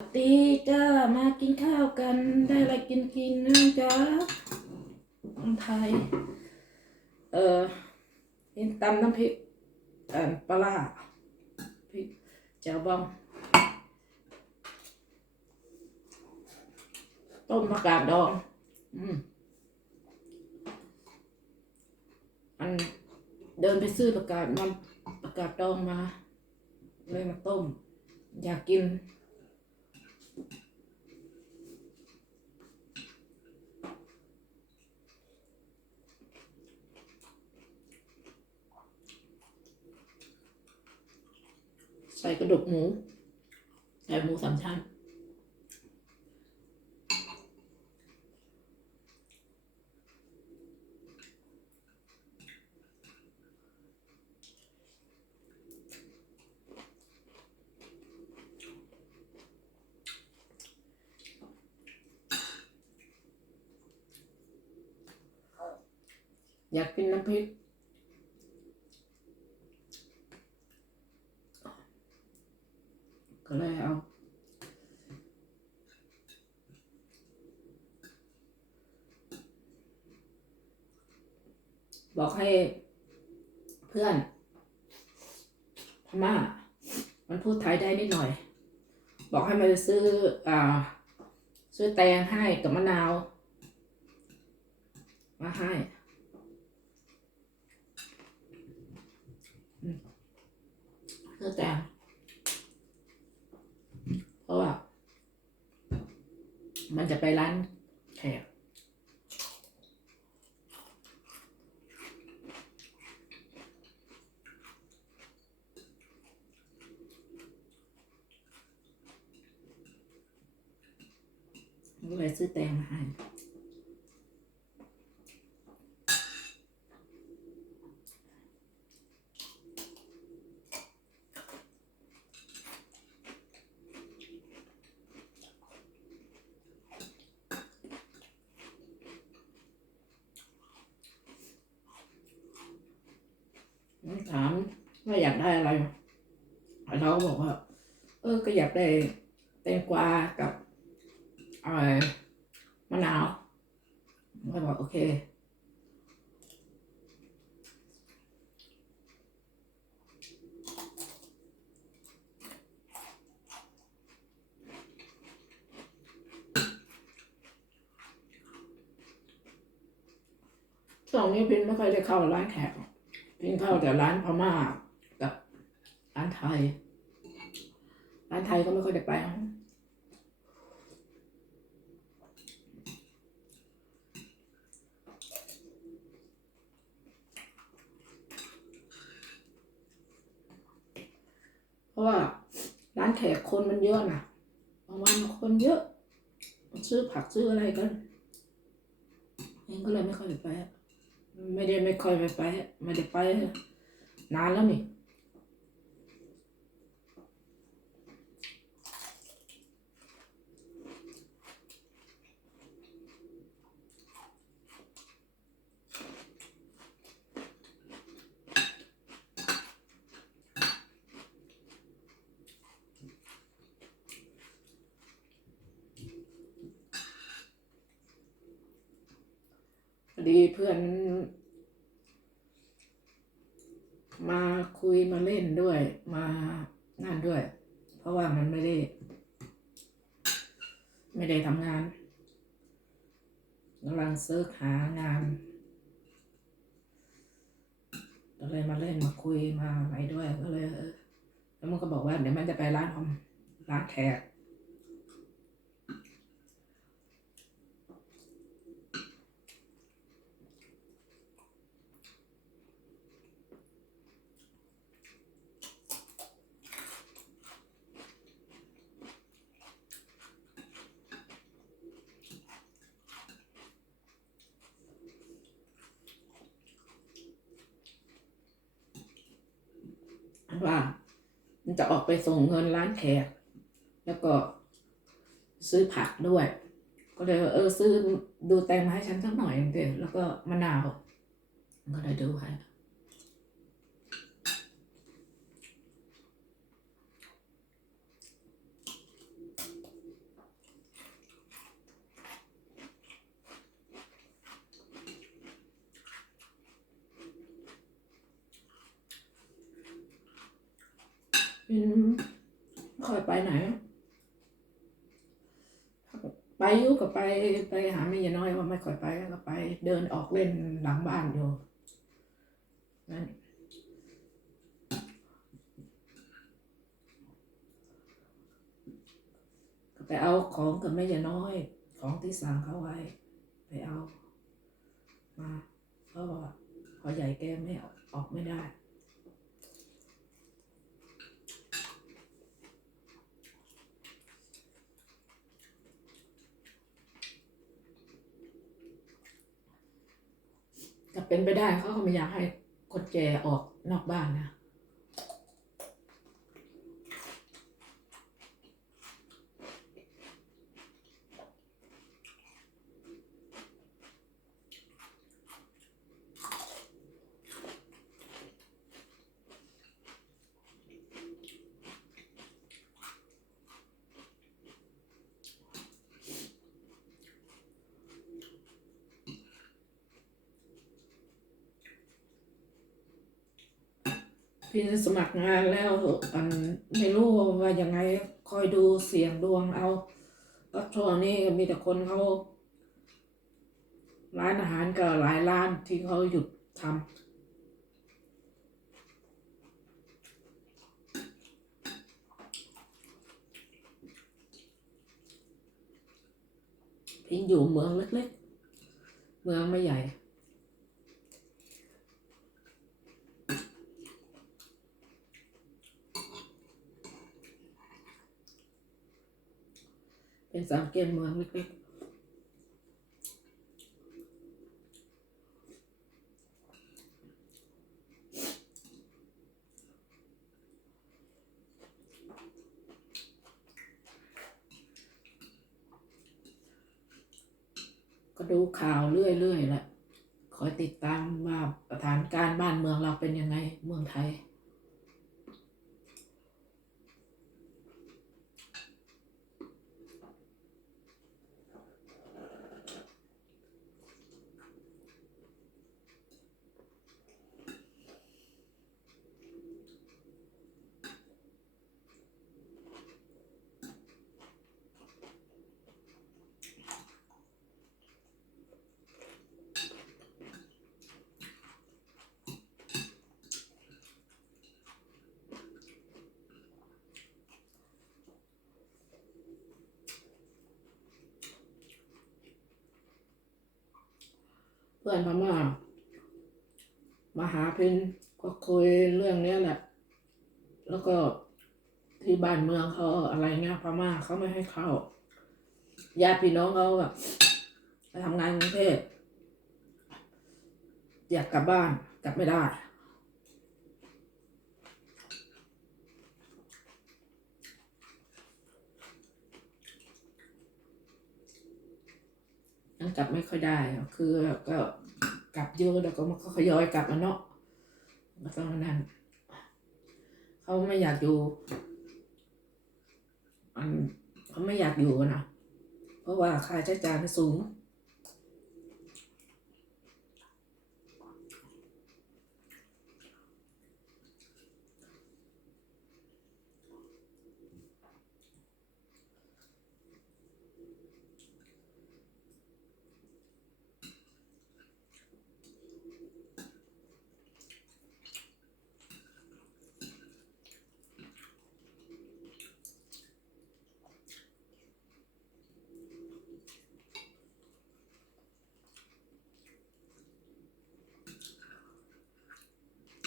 สวัสดีจ้ามากินข้าวกันได้อะไรกินกินนะจ๊ะคนไทย เอ่อกินตำน้ำพริกเอ่อปลาร้าพริกแจ่วบอง ต้มผักกาดดอง อืมอันเดินไปซื้อผักกาดมันผักกาดดองมา เลยมาต้ม อยากกิน ใส่กระดูกหมูใส่หมูสามชั้นอยากกินน้ำพริกเลยเอา บอก ให้เพื่อนพม่า มันพูดไทยได้นิดหน่อย บอกให้มันซื้ออ่าซื้อแตงให้กับมะนาว มาให้ซื้อแตงเพราะว่า มันจะไปร้านแขก ก็เลยซื้อแตงมาให้ถามว่าอยากได้อะไรเราก็บอกว่า เออก็อยากได้แตงกวากับ อะไรมะนาวก็บอกโอเคตอนนี้พินไม่ค่อยได้เข้าร้านแขกหรอกพินเข้าแต่ร้านพม่ากับร้านไทย ร้านไทยก็ไม่ค่อยได้ไป รอกเพราะว่าร้านแขกคนมันเยอะนะบางวันคนเยอะซื้อผักซื้ออะไรกันเองก็เลยไม่ค่อยไป ไม่ได้ไม่ค่อยไปไป ไม่ได้ไปนานแล้วนี่ ดีเพื่อน มาคุยมาเล่นด้วย มานั่นด้วย เพราะว่ามันไม่ได้ ไม่ได้ทำงานกำลังเซิร์ชหางานก็เลยมาเล่นมาคุยมาอะไรด้วยก็เลย แล้วมันก็บอกว่าเดี๋ยวมันจะไปร้านของร้านแขก ว่า มันจะออกไปส่งเงินร้านแขก แล้วก็ซื้อผักด้วย ก็เลยว่าเออซื้อดูแตงมาให้ฉันสักหน่อยเดียวแล้วก็มะนาว ก็เลยดูให้ อืมไม่ค่อยไปไหน ไปยุก็ไปไปหาแม่ยายน้อยว่าไม่ค่อยไปก็ไป เดินออกเล่นหลังบ้านอยู่นั่นไปเอาของกับแม่ยายน้อย ของที่สั่งเขาไว้ ไปเอา มาเพราะว่าพอใหญ่แกไม่ออกไม่ได้ ถ้า เป็นไปได้เขาก็ไม่อยากให้คนแก่ออกนอกบ้านนะ พี่สมัครงานแล้วอันไม่รู้ว่ายังไงคอยดูเสียงดวงเอาก็ช่วงนี้มีแต่คนเขาร้านอาหารก็หลายร้านที่เขาหยุดทำพิงอยู่เมืองเล็กๆ เมืองไม่ใหญ่ สามเกณฑ์เมืองเล็กก็ดูข่าวเรื่อยๆแหละ คอยติดตามว่าสถานการณ์บ้านเมืองเราเป็นยังไงเมืองไทย เพื่อนพม่ามาหาพินก็คุยเรื่องเนี้ยแหละ แล้วก็ที่บ้านเมืองเขาอะไรเงี้ยพม่าเขาไม่ให้เข้าญาติพี่น้องเขาแบบไปทำงานกรุงเทพอยากกลับบ้านกลับไม่ได้ ยัง กลับไม่ค่อยได้ คือก็กลับเยอะแล้วก็มันก็ขยอยกลับมาเนาะก็ต้องนั่นเขาไม่อยากอยู่อันเขาไม่อยากอยู่นะเพราะว่าค่าใช้จ่ายมันสูง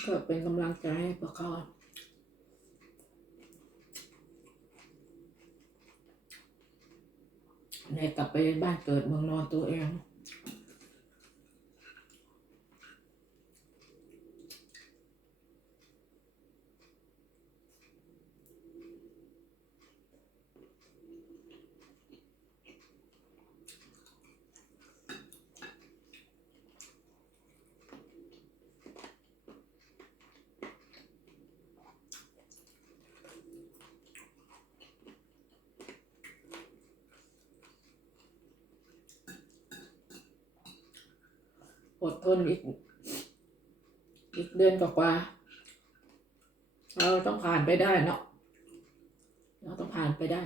ก็เป็นกำลังใจให้พวกเขาในกลับไปบ้านเกิดเมืองนอนตัวเอง อดทนอีก อีกเดือนกว่าๆเราต้องผ่านไปได้เนาะไปได้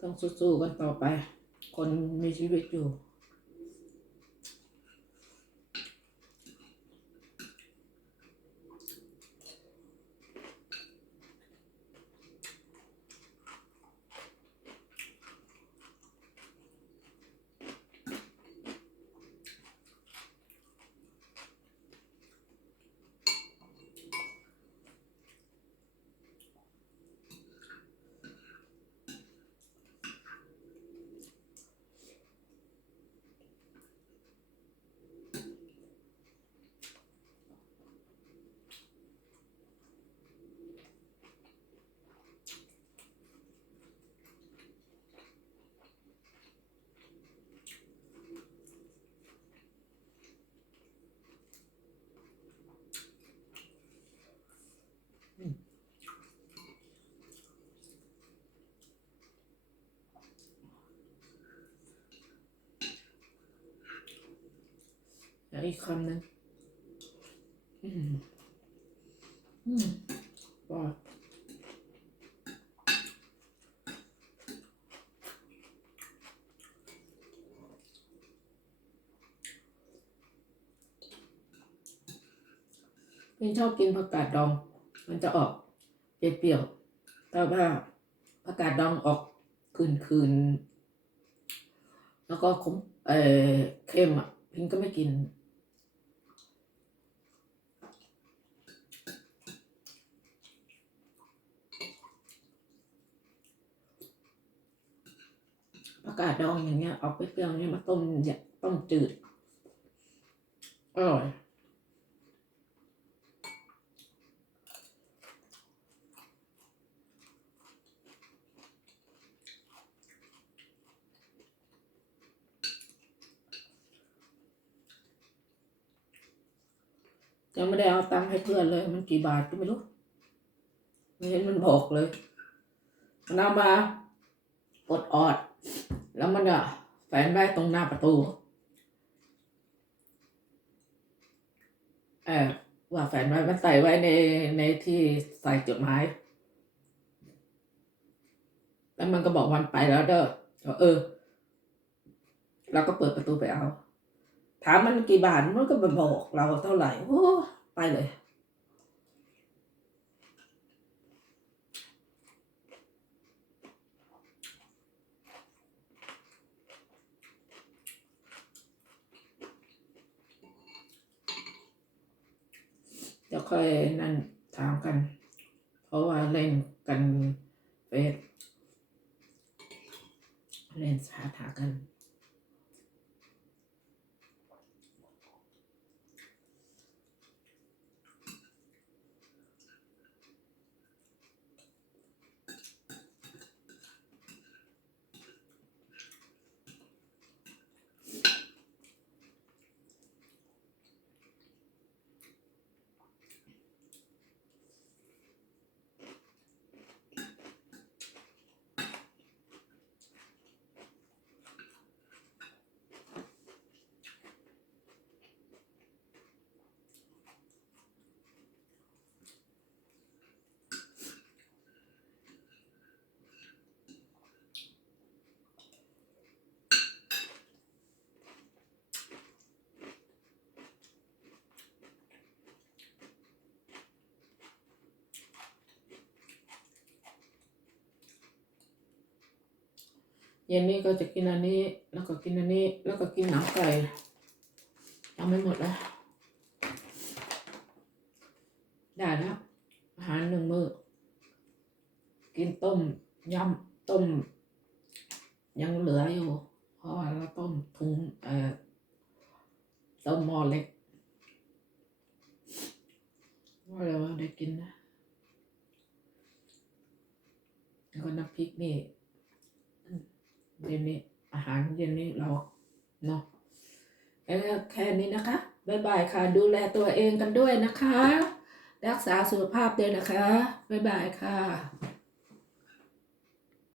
ต้องสู้ๆกันต่อไป คนมีชีวิตอยู่ อีกคำหนึ่งอืมอืมปอดพี่ชอบกินผักกาดดอง มันจะออกเปรี้ยวๆแต่ว่าผักกาดดองออกคืนๆ แล้วก็ขมเออเค็มอะพิงก็ไม่กิน ผักกาดดองอย่างเงี้ยเอาไปเปรี้ยวเนี่ยมาต้มเนี่ยต้มจืดอร่อยยังไม่ได้เอาตังค์ให้เพื่อนเลย มันกี่บาทก็ไม่รู้ ไม่เห็นมันบอกเลยมันเอามาปลดออด แล้วมันก็แฝนไว้ตรงหน้าประตูเออว่าแฝนไว้มันใส่ไว้ในในที่ใส่จดหมายแล้วมันก็บอกวันไปแล้วเด้อก็เออเราก็เปิดประตูไปเอา ถามมันกี่บาทมันก็บอกเราเท่าไหร่โอ้ไปเลย จะค่อยนั่นถามกัน เพราะว่าเล่นกันเฟซเล่นสาถากัน เย็นนี้ก็จะกินอันนี้ แล้วก็กินอันนี้ แล้วก็กินหนังไก่ยังไม่หมดแล้วได้แล้วอาหารหนึ่งมื้อกินต้มยำต้ม ยังเหลืออยู่ เพราะว่าเราต้มถุงเอ่อต้มหม้อเล็กว่าเลยว่าได้กินนะแล้วก็น้ำพริกนี่ เย็นนี้ อาหารเย็นนี้เราเนาะแล้วก็แค่นี้นะคะบ๊ายบายค่ะ ดูแลตัวเองกันด้วยนะคะ รักษาสุขภาพด้วยนะคะบ๊ายบายค่ะ